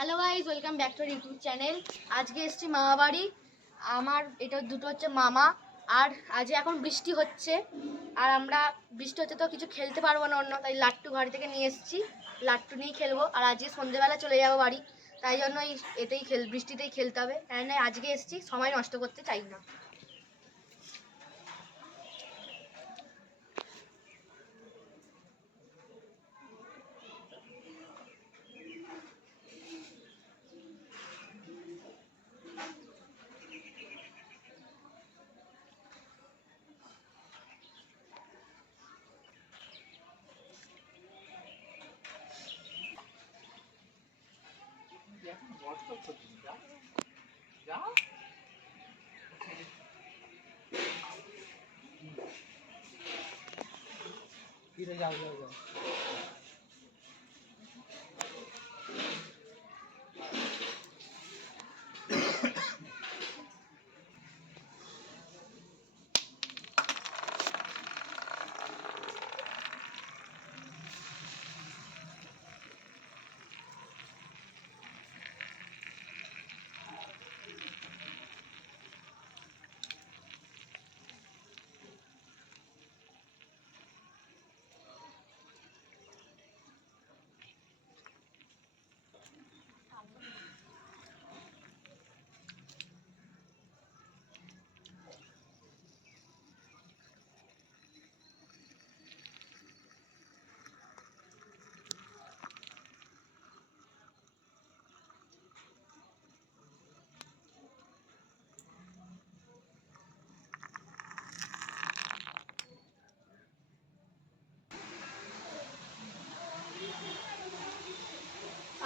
Hello guys, welcome back to YouTube channel. আজকে এসেছি মামা বাড়ি। আমার এটা দুটো হচ্ছে মামা। আর আজ এখন বৃষ্টি হচ্ছে, আর আমরা বৃষ্টি হচ্ছে তো কিছু খেলতে পারবো না অন্য, তাই লাট্টু ঘর থেকে নিয়ে এসেছি। লাট্টু নিয়েই খেলবো। আর আজকে সন্ধ্যেবেলা চলে যাবো বাড়ি, তাই জন্য বৃষ্টিতেই খেলতে হবে। কেন আজকে এসেছি, সময় নষ্ট করতে চাই না। যাও।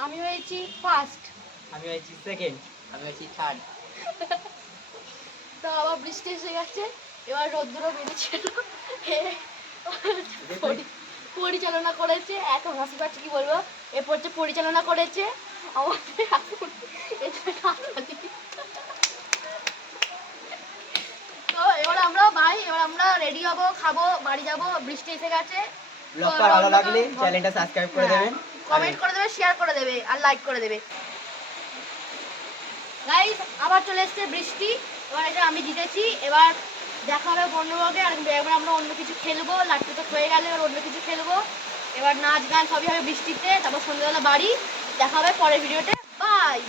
আমি হয়েছি ফার্স্ট, আমি হয়েছি সেকেন্ড, আমি হয়েছি থার্ড। তো আবার বৃষ্টি এসে গেছে। এবার রোদ্দুরও বেরিয়েছিল। পরিচালনা করেছে, এত হাসি পাচ্ছে কি বলবো। এরপর যে পরিচালনা করেছে আমাদের তো এবার আমরা রেডি হবো, খাবো, বাড়ি যাবো। বৃষ্টি এসে গেছে। ব্লগটা ভালো লাগলে চ্যানেলটা সাবস্ক্রাইব করে দেবেন, কমেন্ট করে দেবে, শেয়ার করে দেবে, আর লাইক করে দেবে। গাইস, আবার চলে এসছে বৃষ্টি। এবার এটা আমি জিতেছি। এবার দেখা হবে অন্য ব্লগে। আর এবার আমরা অন্য কিছু খেলবো। লাট্টু তো হয়ে গেলে এবার অন্য কিছু খেলবো। এবার নাচ গান সবই হবে বৃষ্টিতে। তারপর সন্ধ্যাবেলা বাড়ি। দেখা হবে পরের ভিডিওতে। বাই।